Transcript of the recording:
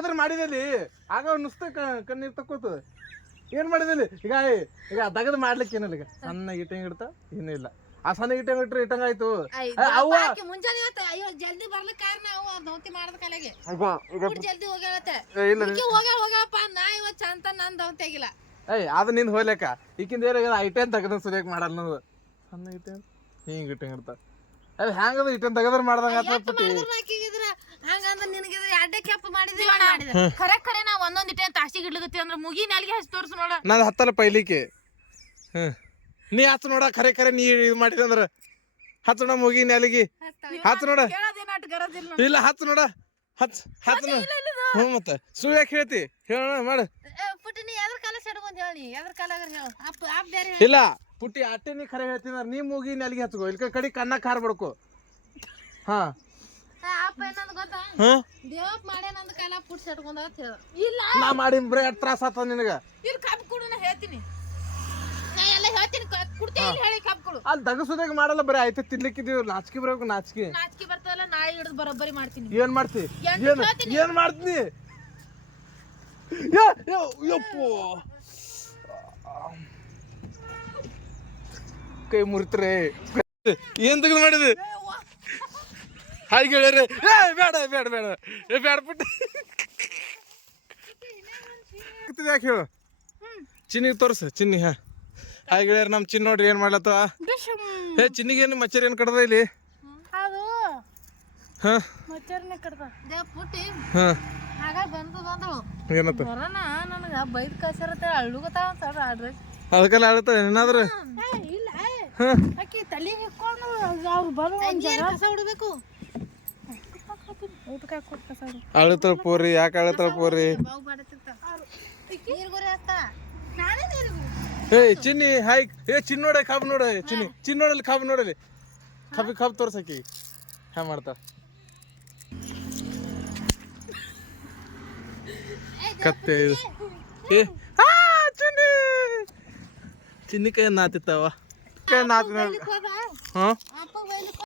ಅದ್ರ ಮಾಡಿದಲ್ಲಿ ಆಗ ನುಸ್ತ ಕಣ್ಣೀರ್ ತಕ್ಕೋತ. ಏನ್ ಮಾಡಿದಲ್ಲಿ? ಈಗ ಏ, ಈಗ ದಗದ್ ಮಾಡ್ಲಿಕ್ಕೆ ಏನಿಲ್ಲ ಈಗ. ಸಣ್ಣ ಇಟ್ಟಂಗ್ ಇಡ್ತ ಏನೂ ಇಲ್ಲ. ಆ ಸಣ್ಣ ಇಟ್ಟಂಗ್ ಇಟ್ರೆ ಇಟ್ಟಂಗ್ ಆಯ್ತು. ಅವ್ವ ಮುಂಜಾನೆ ಇವತ್ತು ಅಯ್ಯೋ ಜಲ್ದಿ ಬರ್ಲಿಕ್ಕೆ ಕಾರಣ ಅವ್ವ ದೌತಿ ಮಾಡದ ಕಲೆಗೆ. ಜಲ್ದಿ ಹೋಗ್ಯಾಳತ್ತೆ ಇಲ್ಲ ಹೋಗ್ಯಾಳ ಹೋಗ್ಯಾಳಪ್ಪ ನಾ ಇವತ್ತು ಚಂತ ನನ್ ದೌತಿ ಆಗಿಲ್ಲ. ಏಯ್ ಅದು ನಿಂದ ಹೋಗ್ಲೇಕ ಈಕಿಂದ ಏನಾಗ ಐಟೇನ್ ತಗದ ಸುರಿಯಕ್ ಮಾಡಲ್ಲ ನಾವು ಸಣ್ಣ ಇಟ್ಟಂಗ್ ಹಿಂಗ್ ಇಟ್ಟಂಗ್ ಇಡ್ತಾ ಅದು ಹ್ಯಾಂಗದ ಇಟ್ಟಂಗ್ ತೆಗದ್ರ ಮಾಡ್ದಂಗ ಆತ ಹಂಗಂದ್ರ ನಿನಗಿದ್ರ ಎರಡೇ ಕೆಪ್ಪ ಮಾಡಿದ್ವಿ ಖರೆ ಖರೆ ನಾವು ಒಂದೊಂದು ಇಟ್ಟೆ ತಾಸಿಗೆ ಇಡ್ಲಿಕತ್ತಿ ಅಂದ್ರೆ ಮುಗಿ ನಾಲ್ಗೆ ಹಚ್ಚಿ ತೋರ್ಸು ನೋಡ. ನಾನು ಹತ್ತಲ್ಲ ಪೈಲಿಕ್ಕೆ ಹ್ಮ್. ನೀ ಹತ್ತು ನೋಡ ಖರೆ ಖರೆ ನೀ ಇದು ಮಾಡಿದ ಅಂದ್ರ. ಹತ್ತು ನೋಡ ಮುಗಿ ನೆಲಗಿ. ಹತ್ತು ನೋಡ. ಇಲ್ಲ ಹತ್ತು ನೋಡ. ಹತ್ ಹತ್ತು ನೋಡ. ಹ್ಞೂ ಮತ್ತೆ. ಸುಳ್ಳು ಯಾಕೆ ಹೇಳ್ತಿ? ಹೇಳೋಣ ಮಾಡು. ಇಲ್ಲ ಪುಟ್ಟಿ ಅಟ್ಟೆ ನೀ ಖರೆ ಹೇಳ್ತೀನಿ ನೀ ಮುಗಿ ನೆಲಗಿ ಹಚ್ಕೋ ಇಲ್ಲಿ ಕಡಿ ಕಣ್ಣ ಖಾರ ಬಡ್ಕೋ. ಹಾ. ನಾ ಮಾಡಿ ಬರೀ ತ್ರಾಸ ಆತ ನಿನಗ. ಅಲ್ಲಿ ದಗಸುದಾಗ ಮಾಡಲ್ಲ ಬರೀ ಆಯ್ತು ತಿನ್ಲಿಕ್ಕಿದೀವಿ ನಾಚಿಕೆ ಬರಬೇಕು ನಾಚಿಕೆ. ನಾಚಿಕೆ ಬರ್ತದಲ್ಲ ನಾಳೆ ಹಿಡಿದು ಬರೋಬ್ಬರಿ ಮಾಡ್ತೀನಿ. ಏನ್ ಮಾಡ್ತಿ? ಏನ್ ಮಾಡ್ತೀನಿ ಕೈ ಮುರಿತ್ರೆ. ಏನ್ ತೆಗೆದು ಮಾಡಿದೆ? ಹಾಗೆ ಹೇಳ್ಯಾರೆ ಏ ಬೇಡ ಬೇಡ ಬೇಡ. ಏ ಬೇಡ ಬಿಟ್ಟು ಯಾಕೆ ಹೇಳು? ಚಿನ್ನಿಗೆ ತೋರಿಸು ಚಿನ್ನಿ ಹಾ. ಹಾಗೆ ಹೇಳ್ಯಾರ ನಮ್ಮ ಚಿನ್ನ ನೋಡ್ರಿ ಏನ್ ಮಾಡ್ಲತ್ತವ? ಏ ಚಿನ್ನಿಗೆ ಏನು ಮಚ್ಚರಿ ಏನು ಕಡ್ದ ಇಲ್ಲಿ? ಅದು ಹಾ. ಹಾ. ಏನತ್ತ ಅದಕ್ಕೆಲ್ಲ ಆಗುತ್ತೆ ಏನಾದ್ರು? ಇಲ್ಲ ಹಾ. ಆಕಿ ತಲೆಗೆ ಹಿಡ್ಕೊಂಡು ಅವ್ರು ಬರೋ ಕಸ ಹುಡ್ಬೇಕು. ಅಳತಾಳ ಪೋರಿ ಯಾಕೆ ಅಳತಾಳ ಪೋರಿ? ಏ ಚಿನ್ನಿ ಹಾಯ್. ಏ ಚಿನ್ನ ನೋಡ ಕಬ್ ನೋಡ. ಚಿನ್ನಿ ಚಿನ್ನ ನೋಡಲಿ ಕಬ್ ನೋಡಲಿ ಕಬ್ಬಿ ಕಬ್ ತೋರ್ಸಕಿ ಹ್ಯಾ ಮಾಡ್ತಾರ ಕತ್ತೆ ಇದು. ಏ ಆ, ಚಿನ್ನಿ. ಚಿನ್ನಿ ಕೈ ನಾತಿತ್ತವ. ಕೈ ನಾತಿ ಹಾ?